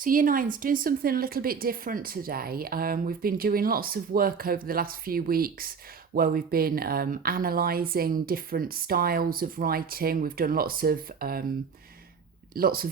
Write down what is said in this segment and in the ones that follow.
So Year Nine's doing something a little bit different today. We've been doing lots of work over the last few weeks where we've been analysing different styles of writing. We've done lots of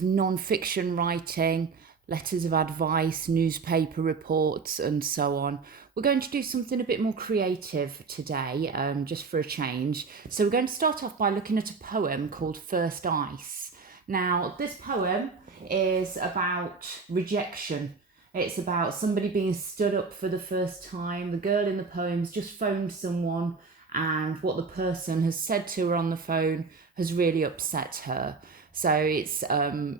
non-fiction writing, letters of advice, newspaper reports, and so on. We're going to do something a bit more creative today, just for a change. So we're going to start off by looking at a poem called First Ice. Now, this poem is about rejection. It's about somebody being stood up for the first time. The girl in the poem's just phoned someone, and what the person has said to her on the phone has really upset her. So it's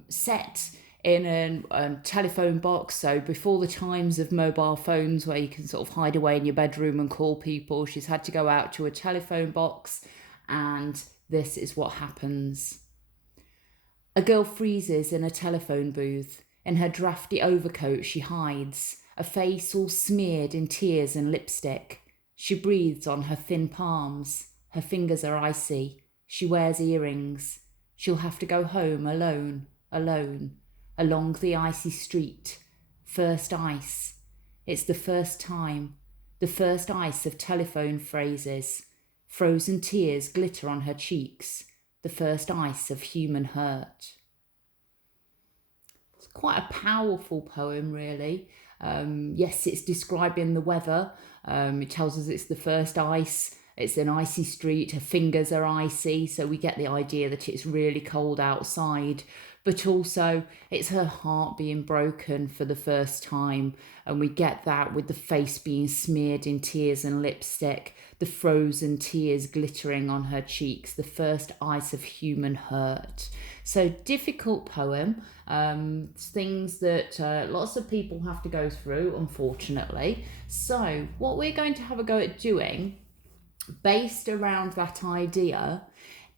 set in a telephone box. So before the times of mobile phones where you can sort of hide away in your bedroom and call people, she's had to go out to a telephone box, and this is what happens. A girl freezes in a telephone booth. In her drafty overcoat she hides, a face all smeared in tears and lipstick. She breathes on her thin palms. Her fingers are icy. She wears earrings. She'll have to go home alone, along the icy street. First ice. It's the first time. The first ice of telephone phrases. Frozen tears glitter on her cheeks. The first ice of human hurt. It's quite a powerful poem, really. Yes, it's describing the weather. It tells us it's the first ice. It's an icy street. Her fingers are icy, so we get the idea that it's really cold outside. But also, it's her heart being broken for the first time. And we get that with the face being smeared in tears and lipstick, the frozen tears glittering on her cheeks, the first ice of human hurt. So, difficult poem, things that lots of people have to go through, unfortunately. So, what we're going to have a go at doing, based around that idea,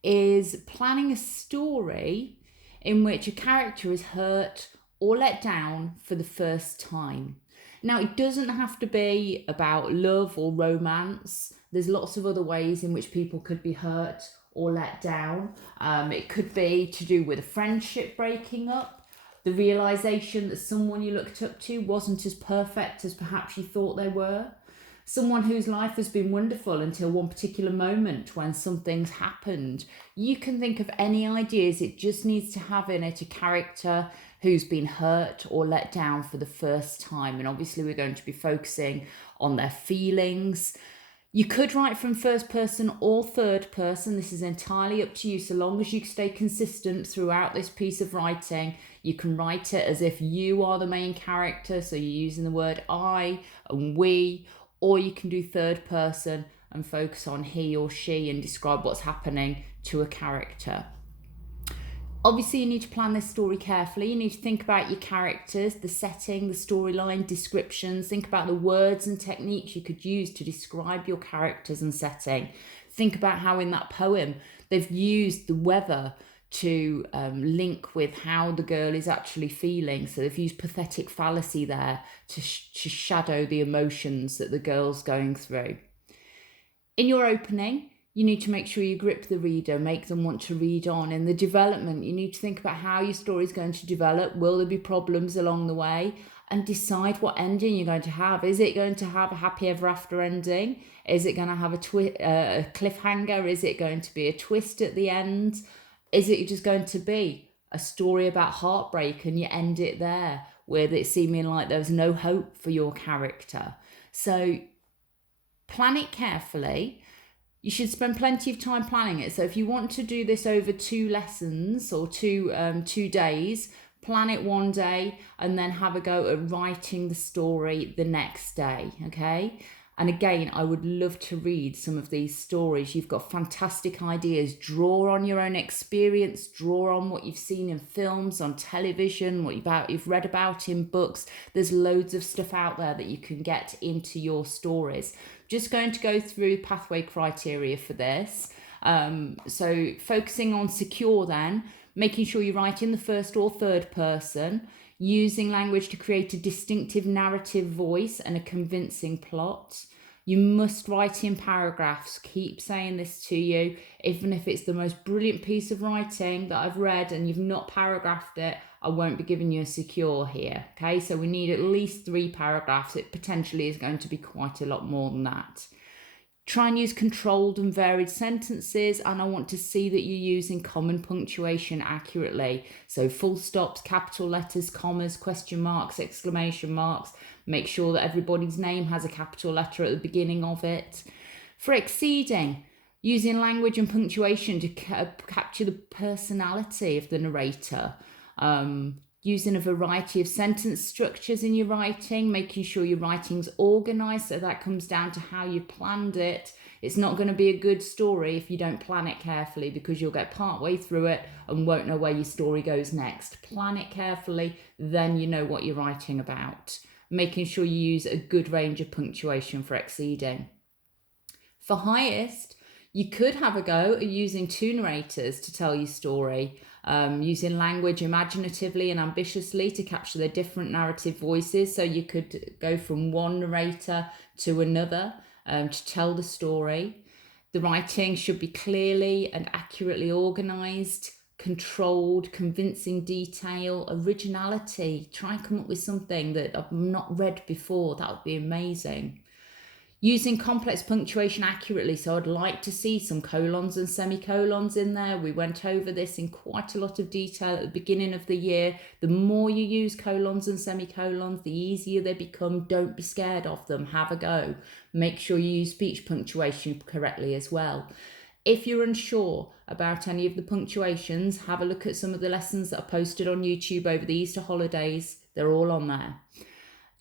is planning a story in which a character is hurt or let down for the first time. Now, it doesn't have to be about love or romance. There's lots of other ways in which people could be hurt or let down. It could be to do with a friendship breaking up, the realization that someone you looked up to wasn't as perfect as perhaps you thought they were. Someone whose life has been wonderful until one particular moment when something's happened. You can think of any ideas. It just needs to have in it a character who's been hurt or let down for the first time. And obviously we're going to be focusing on their feelings. You could write from first person or third person. This is entirely up to you. So long as you stay consistent throughout this piece of writing, you can write it as if you are the main character. So you're using the word I and we, or you can do third person and focus on he or she and describe what's happening to a character. Obviously, you need to plan this story carefully. You need to think about your characters, the setting, the storyline, descriptions. Think about the words and techniques you could use to describe your characters and setting. Think about how in that poem they've used the weather to link with how the girl is actually feeling. So they've used pathetic fallacy there to shadow the emotions that the girl's going through. In your opening, you need to make sure you grip the reader, make them want to read on. In the development, you need to think about how your story is going to develop. Will there be problems along the way? And decide what ending you're going to have. Is it going to have a happy ever after ending? Is it going to have a cliffhanger? Is it going to be a twist at the end? Is it just going to be a story about heartbreak and you end it there, with it seeming like there's no hope for your character? So plan it carefully. You should spend plenty of time planning it. So if you want to do this over 2 lessons or 2 days, plan it one day and then have a go at writing the story the next day, okay? And again, I would love to read some of these stories. You've got fantastic ideas. Draw on your own experience. Draw on what you've seen in films, on television, what you've read about in books. There's loads of stuff out there that you can get into your stories. Just going to go through pathway criteria for this. So focusing on secure then, making sure you write in the first or third person, using language to create a distinctive narrative voice and a convincing plot, You must write in paragraphs. Keep saying this to you. Even if it's the most brilliant piece of writing that I've read and you've not paragraphed it, I won't be giving you a secure here. Okay, so we need at least 3 paragraphs. It potentially is going to be quite a lot more than that. Try and use controlled and varied sentences, and I want to see that you're using common punctuation accurately. So full stops, capital letters, commas, question marks, exclamation marks. Make sure that everybody's name has a capital letter at the beginning of it. For exceeding, using language and punctuation to capture the personality of the narrator. Using a variety of sentence structures in your writing, making sure your writing's organised, so that comes down to how you planned it. It's not going to be a good story if you don't plan it carefully, because you'll get part way through it and won't know where your story goes next. Plan it carefully, then you know what you're writing about. Making sure you use a good range of punctuation for exceeding. For highest, you could have a go at using 2 narrators to tell your story. Using language imaginatively and ambitiously to capture their different narrative voices. So you could go from one narrator to another to tell the story. The writing should be clearly and accurately organised, controlled, convincing detail, originality. Try and come up with something that I've not read before. That would be amazing. Using complex punctuation accurately, so I'd like to see some colons and semicolons in there. We went over this in quite a lot of detail at the beginning of the year. The more you use colons and semicolons, the easier they become. Don't be scared of them. Have a go. Make sure you use speech punctuation correctly as well. If you're unsure about any of the punctuations, have a look at some of the lessons that are posted on YouTube over the Easter holidays. They're all on there.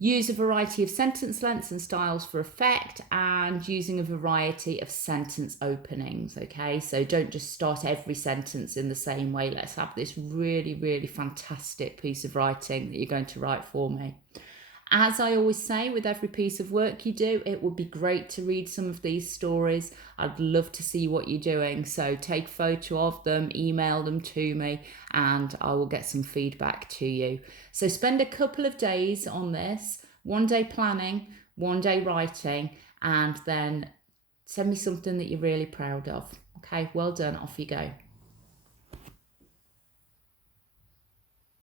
Use a variety of sentence lengths and styles for effect, and using a variety of sentence openings, okay? So don't just start every sentence in the same way. Let's have this really, really fantastic piece of writing that you're going to write for me. As I always say, with every piece of work you do, it would be great to read some of these stories. I'd love to see what you're doing. So take a photo of them, email them to me, and I will get some feedback to you. So spend a couple of days on this, 1 day planning, 1 day writing, and then send me something that you're really proud of. Okay, well done, off you go.